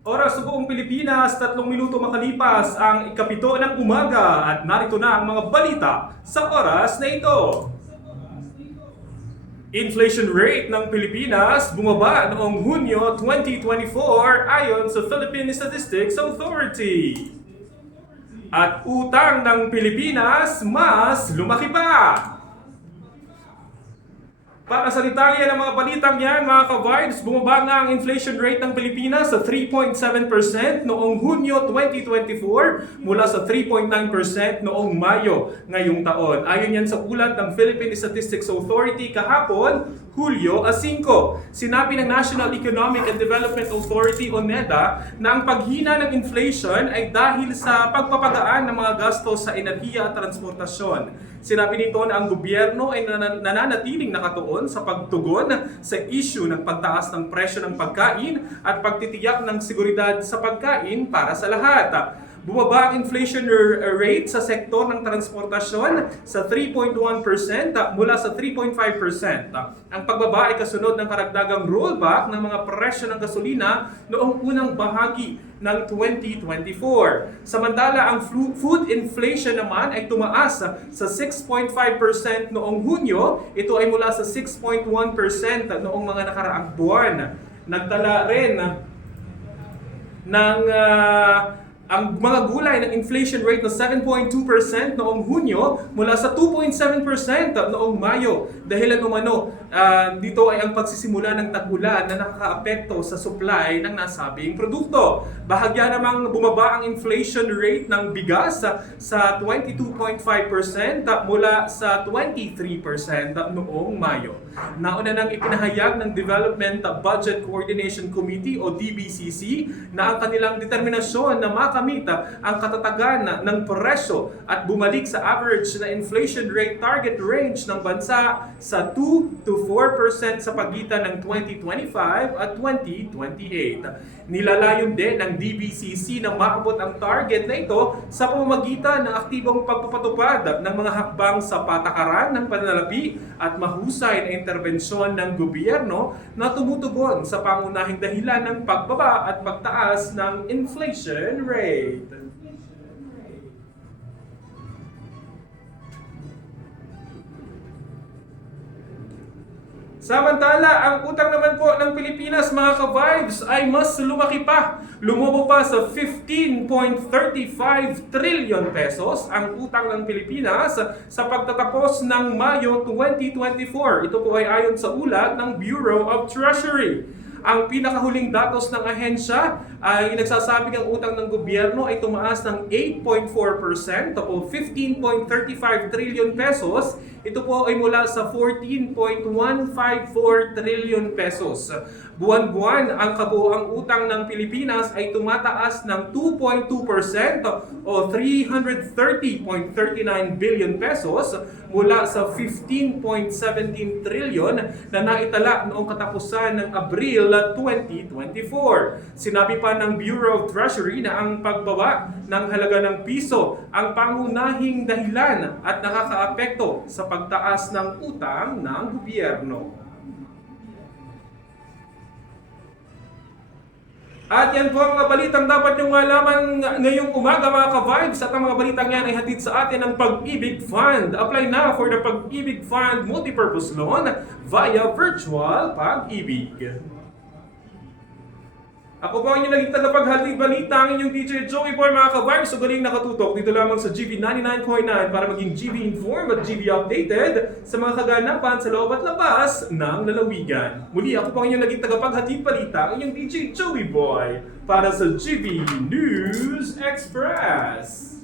Oras sa buong Pilipinas, 3 minuto makalipas ang ikapito ng umaga at narito na ang mga balita sa oras na ito. Inflation rate ng Pilipinas bumaba noong Hunyo 2024 ayon sa Philippine Statistics Authority. At utang ng Pilipinas mas lumaki pa. Para sa detalye ng mga balitang yan, mga ka-vibes, bumaba nga ang inflation rate ng Pilipinas sa 3.7% noong Hunyo 2024 mula sa 3.9% noong Mayo ngayong taon. Ayon yan sa ulat ng Philippine Statistics Authority kahapon, Hulyo 5. Sinabi ng National Economic and Development Authority o NEDA na ang paghina ng inflation ay dahil sa pagpapagaan ng mga gastos sa enerhiya at transportasyon. Sinabi nito na ang gobyerno ay nananatiling nakatuon sa pagtugon sa issue ng pagtaas ng presyo ng pagkain at pagtitiyak ng seguridad sa pagkain para sa lahat. Bumaba ang inflation rate sa sektor ng transportasyon sa 3.1% mula sa 3.5%. Ang pagbaba ay kasunod ng karagdagang rollback ng mga presyo ng gasolina noong unang bahagi ng 2024. Samantala, ang food inflation naman ay tumaas sa 6.5% noong Hunyo. Ito ay mula sa 6.1% noong mga nakaraang buwan. Nagtala rin ng ang mga gulay ng inflation rate na 7.2% noong Hunyo mula sa 2.7% noong Mayo. Dahilan umano, dito ay ang pagsisimula ng tag-ulan na nakakaapekto sa supply ng nasabing produkto. Bahagya namang bumaba ang inflation rate ng bigas sa 22.5% mula sa 23% noong Mayo. Nauna nang ipinahayag ng Development Budget Coordination Committee o DBCC na ang kanilang determinasyon na makamit ang katatagan ng presyo at bumalik sa average na inflation rate target range ng bansa sa 2 to 4% sa pagitan ng 2025 at 2028. Nilalayon din ng DBCC na maabot ang target na ito sa pamamagitan ng aktibong pagpapatupad ng mga hakbang sa patakaran ng pananalapi at mahusay na interbensyon ng gobyerno na tumutugon sa pangunahing dahilan ng pagbaba at pagtaas ng inflation rate. Samantala, ang utang naman po ng Pilipinas, mga ka-vibes, ay mas lumaki pa. Lumobo pa sa 15.35 trillion pesos ang utang ng Pilipinas sa pagtatapos ng Mayo 2024. Ito po ay ayon sa ulat ng Bureau of Treasury. Ang pinakahuling datos ng ahensya ay nagsasabing ang utang ng gobyerno ay tumaas ng 8.4% o 15.35 trillion pesos. Ito po ay mula sa 14.154 trillion pesos. Buwan-buwan, ang kabuuang utang ng Pilipinas ay tumataas ng 2.2% o 330.39 billion pesos mula sa 15.17 trillion na naitala noong katapusan ng Abril 2024. Sinabi pa ng Bureau of Treasury na ang pagbaba ng halaga ng piso ang pangunahing dahilan at nakakaapekto sa pagtaas ng utang ng gobyerno. At yan po ang mga balitang dapat niyong malaman ngayong umaga, mga ka-vibes. At ang mga balitang yan ay hatid sa atin ng Pag-ibig Fund. Apply na for the Pag-ibig Fund Multipurpose Loan via Virtual Pag-ibig. Ako po ang inyong naging tagapaghatid balita, ang inyong DJ Joey Boy, mga ka-vibes. So galing nakatutok dito lamang sa GV 99.9 para maging GV informed at GV updated sa mga kaganapan sa loob at labas ng lalawigan. Muli, ako po ang inyong naging tagapaghatid balita, ang inyong DJ Joey Boy para sa GV News Express.